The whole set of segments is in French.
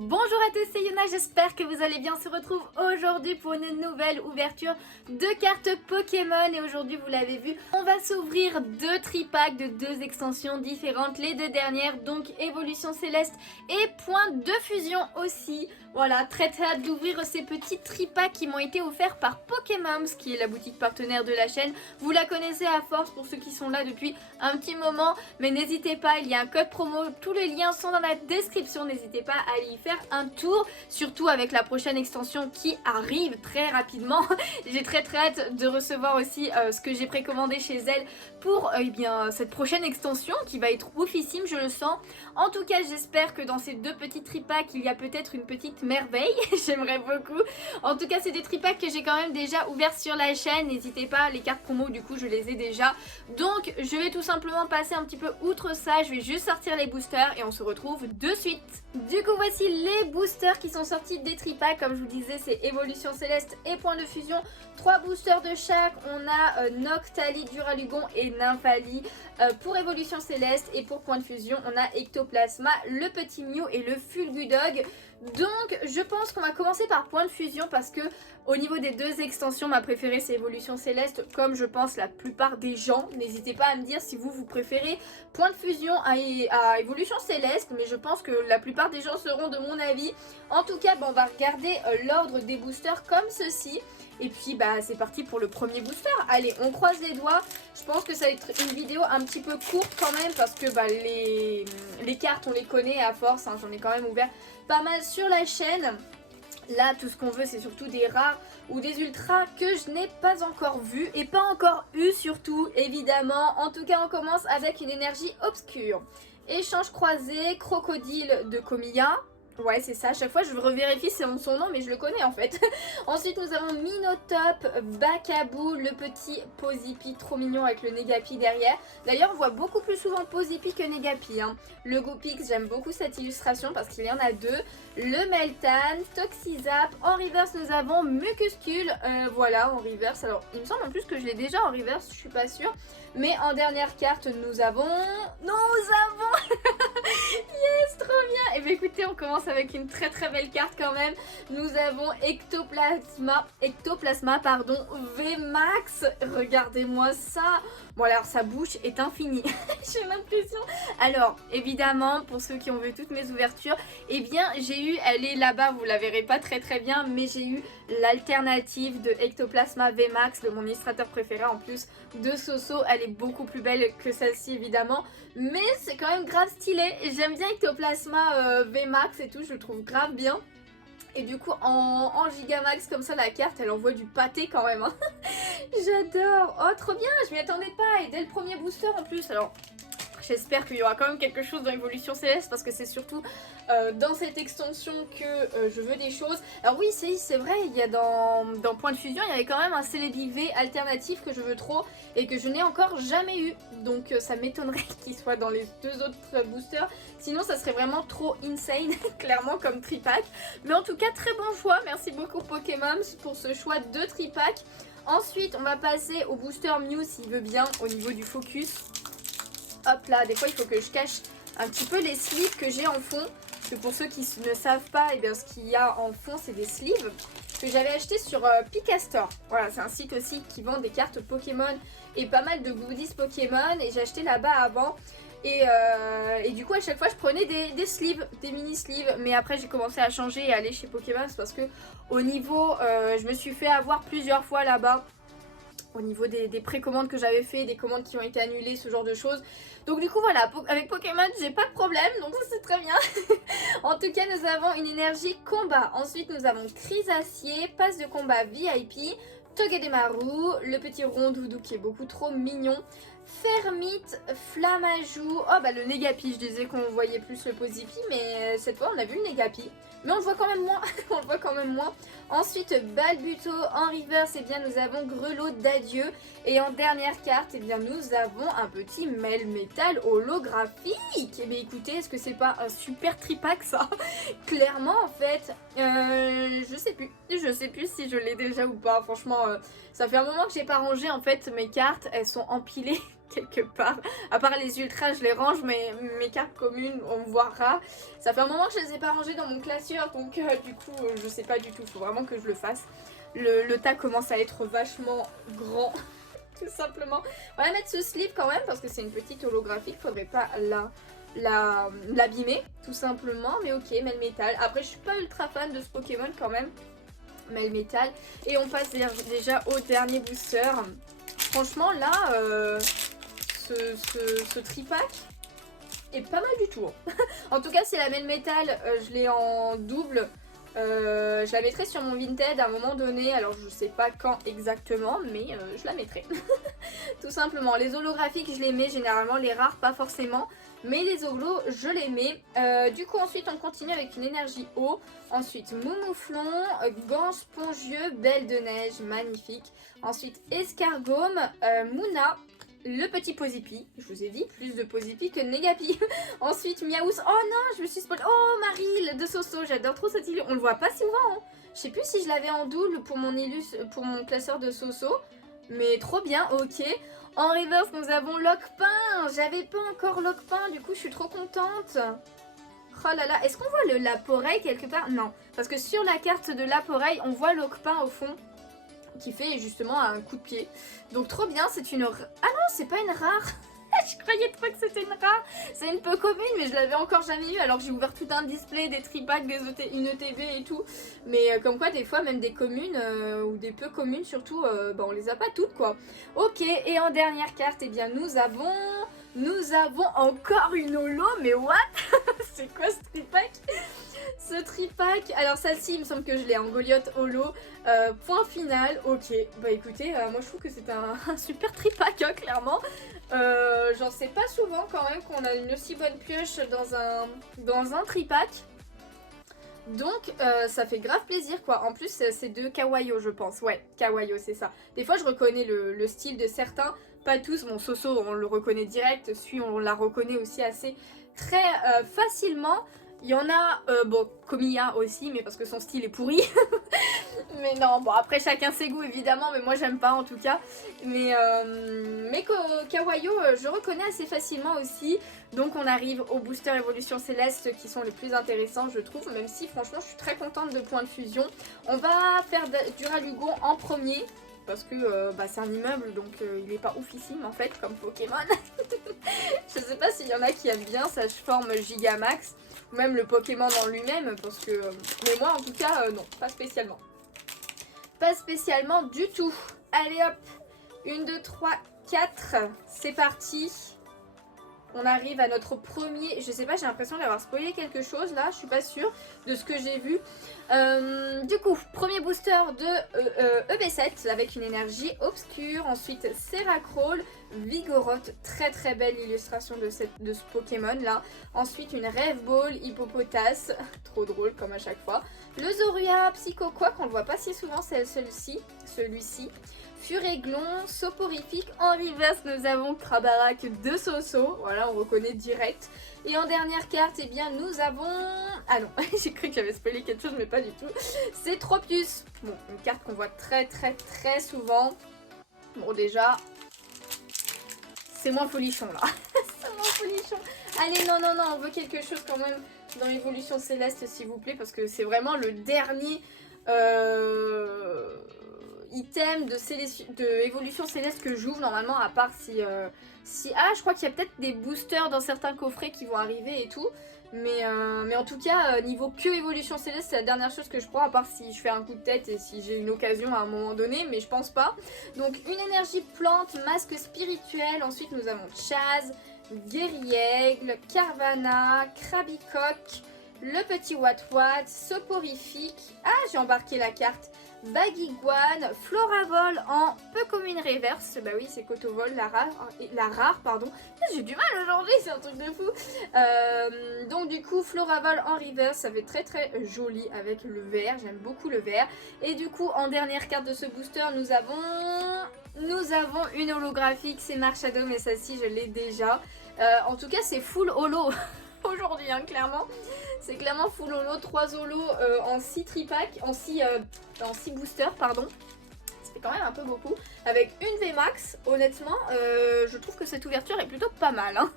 Bonjour à tous, c'est Yuna, j'espère que vous allez bien. On se retrouve aujourd'hui pour une nouvelle ouverture de cartes Pokémon. Et aujourd'hui, vous l'avez vu, on va s'ouvrir deux tripacks de deux extensions différentes. Les deux dernières, donc Évolution Céleste et Point de Fusion aussi. Voilà, très hâte d'ouvrir ces petits tripacks qui m'ont été offerts par Pokémon, qui est la boutique partenaire de la chaîne. Vous la connaissez à force pour ceux qui sont là depuis un petit moment. Mais n'hésitez pas, il y a un code promo, tous les liens sont dans la description. N'hésitez pas à aller y faire un tour, surtout avec la prochaine extension qui arrive très rapidement. J'ai très hâte de recevoir aussi ce que j'ai précommandé chez elle pour cette prochaine extension qui va être oufissime, je le sens. En tout cas, j'espère que dans ces deux petits tripacks, il y a peut-être une petite merveille. J'aimerais beaucoup. En tout cas, c'est des tripacks que j'ai quand même déjà ouverts sur la chaîne. N'hésitez pas, les cartes promo, du coup, je les ai déjà. Donc, je vais tout simplement passer un petit peu outre ça. Je vais juste sortir les boosters et on se retrouve de suite. Du coup, voici les boosters qui sont sortis des tripacks. Comme je vous disais, c'est Évolution Céleste et Point de Fusion. 3 boosters de chaque. On a Noctali, Duralugon et Nymphali pour Évolution Céleste. Et pour Point de Fusion, on a Ectoplasma, le petit Mew et le Fulgudog. Donc, je pense qu'on va commencer par Point de Fusion parce que au niveau des deux extensions, ma préférée c'est Évolution Céleste, comme je pense la plupart des gens. N'hésitez pas à me dire si vous préférez Point de Fusion à Évolution Céleste, mais je pense que la plupart des gens seront de mon avis. En tout cas, on va regarder l'ordre des boosters comme ceci. Et puis c'est parti pour le premier booster. Allez, on croise les doigts. Je pense que ça va être une vidéo un petit peu courte quand même parce que les cartes on les connaît à force, hein. J'en ai quand même ouvert pas mal sur la chaîne. Là, tout ce qu'on veut, c'est surtout des rares ou des ultras que je n'ai pas encore vus et pas encore eu surtout, évidemment. En tout cas, on commence avec une énergie obscure. Échange croisé, crocodile de Komiya. Ouais, c'est ça. À chaque fois, je revérifie son nom, mais je le connais en fait. Ensuite, nous avons Minotop, Bakabou, le petit Pozipi, trop mignon avec le Negapi derrière. D'ailleurs, on voit beaucoup plus souvent Pozipi que Negapi. Hein. Le Goopix, j'aime beaucoup cette illustration parce qu'il y en a deux. Le Meltan, Toxizap. En reverse, nous avons Mucuscule. Voilà, en reverse. Alors, il me semble en plus que je l'ai déjà en reverse, je suis pas sûre. Mais en dernière carte, nous avons... Yes, trop bien. Et bien écoutez, on commence avec une très belle carte quand même. Nous avons Ectoplasma VMAX. Regardez-moi ça. Bon alors sa bouche est infinie. J'ai l'impression. Alors évidemment pour ceux qui ont vu toutes mes ouvertures, eh bien j'ai eu, elle est là-bas, vous la verrez pas très bien, mais j'ai eu l'alternative de Ectoplasma VMAX de mon illustrateur préféré en plus de Soso. Elle est beaucoup plus belle que celle-ci évidemment, mais c'est quand même grave stylé. J'aime bien Ectoplasma VMAX et tout, je le trouve grave bien. Et du coup en Gigamax comme ça la carte elle envoie du pâté quand même hein. J'adore. Oh trop bien, je m'y attendais pas et dès le premier booster en plus. Alors j'espère qu'il y aura quand même quelque chose dans Évolution Céleste parce que c'est surtout dans cette extension que je veux des choses. Alors oui, c'est vrai, il y a dans Point de Fusion, il y avait quand même un Celebi V alternatif que je veux trop et que je n'ai encore jamais eu. Donc ça m'étonnerait qu'il soit dans les deux autres boosters. Sinon ça serait vraiment trop insane, clairement comme tripack. Mais en tout cas, très bon choix. Merci beaucoup Pokémon pour ce choix de tripack. Ensuite, on va passer au booster Mew s'il veut bien au niveau du focus. Hop là, des fois il faut que je cache un petit peu les sleeves que j'ai en fond. Parce que pour ceux qui ne savent pas, eh bien, ce qu'il y a en fond c'est des sleeves que j'avais acheté sur Picastore. Voilà, c'est un site aussi qui vend des cartes Pokémon et pas mal de goodies Pokémon. Et j'ai acheté là-bas avant. Et du coup à chaque fois je prenais des sleeves, des mini sleeves. Mais après j'ai commencé à changer et à aller chez Pokémon parce que au niveau, je me suis fait avoir plusieurs fois là-bas. Au niveau des précommandes que j'avais fait, des commandes qui ont été annulées, ce genre de choses. Donc du coup voilà, avec Pokémon j'ai pas de problème, donc ça c'est très bien. En tout cas nous avons une énergie combat. Ensuite nous avons Crisacier, passe de combat VIP, Togedemaru, le petit Rondoudou qui est beaucoup trop mignon, Fermite, Flamajou, oh le Negapi, je disais qu'on voyait plus le Pozipi, mais cette fois on a vu le Negapi. Mais on le voit quand même moins, on le voit quand même moins. Ensuite Balbuto, en reverse, eh bien nous avons Grelot d'adieu. Et en dernière carte, eh bien nous avons un petit Melmetal holographique. Et bien écoutez, est-ce que c'est pas un super tripack ça? Clairement en fait, je sais plus si je l'ai déjà ou pas. Franchement, ça fait un moment que j'ai pas rangé en fait mes cartes, elles sont empilées quelque part. À part les ultras, je les range, mais mes cartes communes, on me voit rare. Ça fait un moment que je les ai pas rangées dans mon classeur, donc du coup, je sais pas du tout. Faut vraiment que je le fasse. Le tas commence à être vachement grand, tout simplement. On va mettre ce sleeve quand même, parce que c'est une petite holographique. Faudrait pas l'abîmer, tout simplement. Mais ok, Melmetal. Après, je suis pas ultra fan de ce Pokémon quand même. Melmetal. Et on passe déjà au dernier booster. Franchement, là, ce tripack est pas mal du tout. En tout cas, c'est la Melmetal. Je l'ai en double. Je la mettrai sur mon Vinted à un moment donné. Alors, je sais pas quand exactement, mais je la mettrai. Tout simplement. Les holographiques, je les mets généralement. Les rares, pas forcément. Mais les hoglos, je les mets. Du coup, ensuite, on continue avec une énergie eau. Ensuite, Moumouflon, Gant spongieux, Belle de neige, magnifique. Ensuite, Escargome, Mouna, le petit Posipi. Je vous ai dit, plus de Posipi que de Negapi. Ensuite, Miaous. Oh non, je me suis spoilé. Oh, Maril de Soso. J'adore trop cette illus. On le voit pas souvent. Hein. Je sais plus si je l'avais en double pour mon classeur de Soso. Mais trop bien, ok. En reverse, nous avons Lockpin. J'avais pas encore Lockpin, du coup, je suis trop contente. Oh là là, est-ce qu'on voit le Laporeille quelque part? Non, parce que sur la carte de Laporeille, on voit Lockpin au fond, qui fait justement un coup de pied. Donc trop bien, c'est une... Ah non, c'est pas une rare. Je croyais trop que c'était une rare. C'est une peu commune, mais je l'avais encore jamais eu. Alors j'ai ouvert tout un display, des tripacks, une ETB et tout. Mais comme quoi, des fois, même des communes, ou des peu communes surtout, bah, on les a pas toutes quoi. Ok, et en dernière carte, eh bien nous avons encore une holo. Mais what? C'est quoi ce tripack? Ce tripack, alors celle-ci il me semble que je l'ai en Goliath holo. Point final, ok. Bah écoutez, moi je trouve que c'est un super tripack hein, clairement. J'en sais pas souvent quand même qu'on a une aussi bonne pioche dans un tripack. Donc ça fait grave plaisir quoi. En plus c'est de Kawaii je pense. Ouais, Kawaii c'est ça. Des fois je reconnais le style de certains. Pas tous, mon Soso on le reconnaît direct. Celui on la reconnaît aussi assez très facilement. Il y en a, bon, Komiya aussi, mais parce que son style est pourri. Mais non, bon, après chacun ses goûts évidemment, mais moi j'aime pas en tout cas. Mais Kawaii, je reconnais assez facilement aussi. Donc on arrive aux boosters évolution céleste qui sont les plus intéressants, je trouve. Même si franchement, je suis très contente de Point de Fusion. On va faire du Ralugon en premier. Parce que bah, c'est un immeuble, donc il est pas oufissime en fait, comme Pokémon. Je sais pas s'il y en a qui aiment bien sa forme Gigamax. Ou même le Pokémon en lui-même, parce que... mais moi en tout cas, non, pas spécialement. Pas spécialement du tout. Allez hop, 1, 2, 3, 4, c'est parti. On arrive à notre premier... Je sais pas, j'ai l'impression d'avoir spoilé quelque chose là, je suis pas sûre de ce que j'ai vu. Du coup, premier booster de EB7 avec une énergie obscure. Ensuite, Seracrawl, Vigoroth, très très belle illustration de ce Pokémon là. Ensuite, une Rêve Ball, Hippopotas, trop drôle comme à chaque fois. Le Zorua, Psychoquack, on le voit pas si souvent, celui-ci. Furéglon, Soporifique. En reverse, nous avons Krabarak de Soso. Voilà, on reconnaît direct. Et en dernière carte, eh bien, nous avons... Ah non, j'ai cru que j'avais spoilé quelque chose, mais pas du tout. C'est Tropius. Bon, une carte qu'on voit très très très souvent. Bon, déjà, c'est moins folichon, là. C'est moins folichon. Allez, non, non, non, on veut quelque chose quand même dans l'évolution céleste, s'il vous plaît, parce que c'est vraiment le dernier... item de évolution céleste que j'ouvre normalement, à part si ah, je crois qu'il y a peut-être des boosters dans certains coffrets qui vont arriver et tout, mais en tout cas niveau que évolution céleste, c'est la dernière chose que je prends, à part si je fais un coup de tête et si j'ai une occasion à un moment donné, mais je pense pas. Donc une énergie plante, masque spirituel. Ensuite nous avons Chaz, Guerriègle, Carvana, Krabicoque, le petit Watwat, Soporifique. Ah, j'ai embarqué la carte Baguiguane, Floravol en peu commune reverse. Bah oui, c'est Cotovol, la rare, pardon. J'ai du mal aujourd'hui, c'est un truc de fou. Donc du coup, Floravol en reverse, ça fait très très joli avec le vert. J'aime beaucoup le vert. Et du coup, en dernière carte de ce booster, nous avons une holographique, c'est Marshadow, mais celle-ci, je l'ai déjà. En tout cas, c'est full holo aujourd'hui, hein, clairement. C'est clairement full holo, 3 holos en 6 tripack, en 6 boosters, pardon. Ça fait quand même un peu beaucoup. Avec une VMAX, honnêtement, je trouve que cette ouverture est plutôt pas mal. Hein.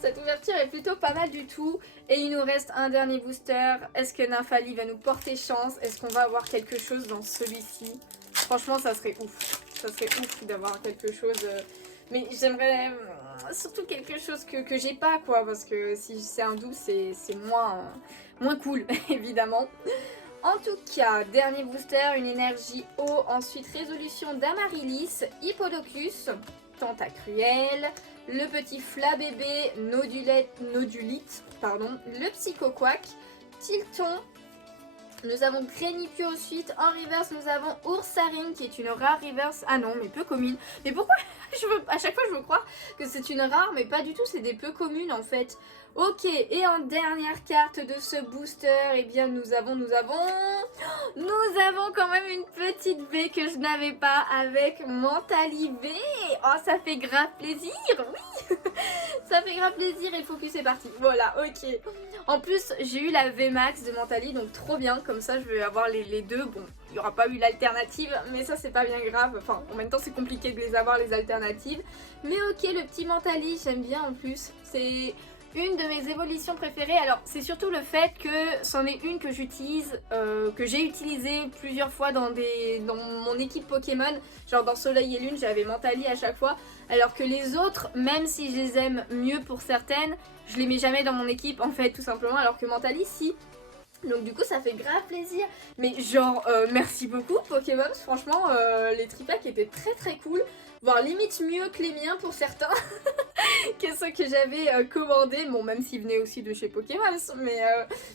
Cette ouverture est plutôt pas mal du tout. Et il nous reste un dernier booster. Est-ce que Nymphali va nous porter chance? Est-ce qu'on va avoir quelque chose dans celui-ci? Franchement, ça serait ouf. Ça serait ouf d'avoir quelque chose... Mais j'aimerais surtout quelque chose que j'ai pas, quoi. Parce que si c'est un double, c'est moins cool, évidemment. En tout cas, dernier booster, une énergie eau, ensuite résolution d'Amaryllis, Hippodocus, Tentacruel, le petit Flabébé, Nodulite, pardon, le Psychoquack, Tilton, nous avons Grenipio ensuite, en reverse nous avons Ursaring qui est une rare reverse, ah non mais peu commune, mais pourquoi à chaque fois je veux croire que c'est une rare mais pas du tout, c'est des peu communes en fait. Ok, et en dernière carte de ce booster, eh bien nous avons quand même une petite V que je n'avais pas avec Mentali V. Oh, ça fait grave plaisir, oui. Ça fait grave plaisir et focus c'est parti. Voilà, ok. En plus, j'ai eu la VMAX de Mentali, donc trop bien. Comme ça, je vais avoir les deux. Bon, il n'y aura pas eu l'alternative, mais ça, c'est pas bien grave. Enfin, en même temps, c'est compliqué de les avoir, les alternatives. Mais ok, le petit Mentali, j'aime bien en plus. C'est... une de mes évolutions préférées. Alors c'est surtout le fait que c'en est une que j'utilise, que j'ai utilisé plusieurs fois dans mon équipe Pokémon. Genre dans Soleil et Lune j'avais Mentali à chaque fois. Alors que les autres, même si je les aime mieux pour certaines, je les mets jamais dans mon équipe en fait tout simplement. Alors que Mentali si. Donc du coup ça fait grave plaisir. Mais genre merci beaucoup Pokémon. Franchement les tripacks étaient très très cool. Voire limite mieux que les miens pour certains. Que ceux que j'avais commandés, bon même s'ils venaient aussi de chez Pokémon,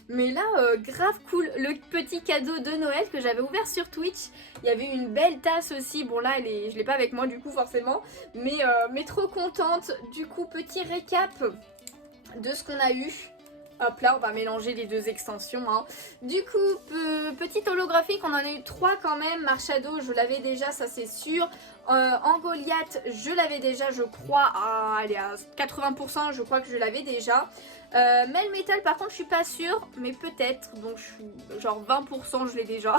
mais là grave cool, le petit cadeau de Noël que j'avais ouvert sur Twitch, il y avait une belle tasse aussi, bon là je l'ai pas avec moi du coup forcément, mais trop contente, du coup petit récap de ce qu'on a eu. Hop là, on va mélanger les deux extensions. Hein. Du coup, petite holographique, on en a eu 3 quand même. Marshado, je l'avais déjà, ça c'est sûr. En Goliath, je l'avais déjà, je crois, à 80%, je crois que je l'avais déjà. Melmetal, par contre, je suis pas sûre, mais peut-être. Donc, je suis genre 20%, je l'ai déjà.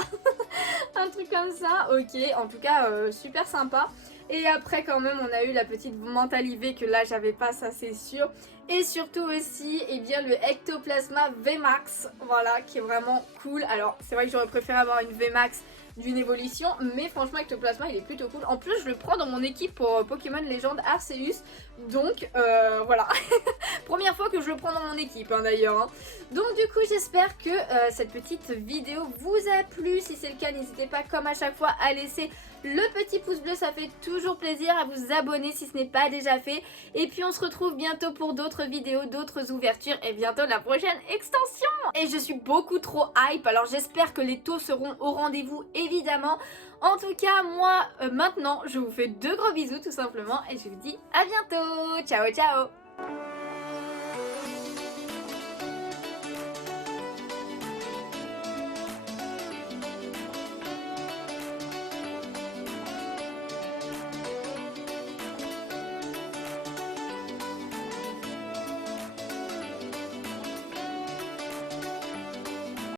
Un truc comme ça, ok. En tout cas, super sympa. Et après, quand même, on a eu la petite Mentali V que là, j'avais pas, ça c'est sûr. Et surtout aussi, eh bien, le Ectoplasma VMAX, voilà, qui est vraiment cool. Alors, c'est vrai que j'aurais préféré avoir une VMAX d'une évolution, mais franchement Ectoplasma il est plutôt cool. En plus je le prends dans mon équipe pour Pokémon Légende Arceus, donc voilà. Première fois que je le prends dans mon équipe hein, d'ailleurs. Hein. Donc du coup j'espère que cette petite vidéo vous a plu. Si c'est le cas, n'hésitez pas comme à chaque fois à laisser le petit pouce bleu, ça fait toujours plaisir, à vous abonner si ce n'est pas déjà fait. Et puis on se retrouve bientôt pour d'autres vidéos, d'autres ouvertures et bientôt la prochaine extension. Et je suis beaucoup trop hype, alors j'espère que les taux seront au rendez-vous évidemment. En tout cas, moi maintenant, je vous fais de gros bisous tout simplement et je vous dis à bientôt. Ciao ciao.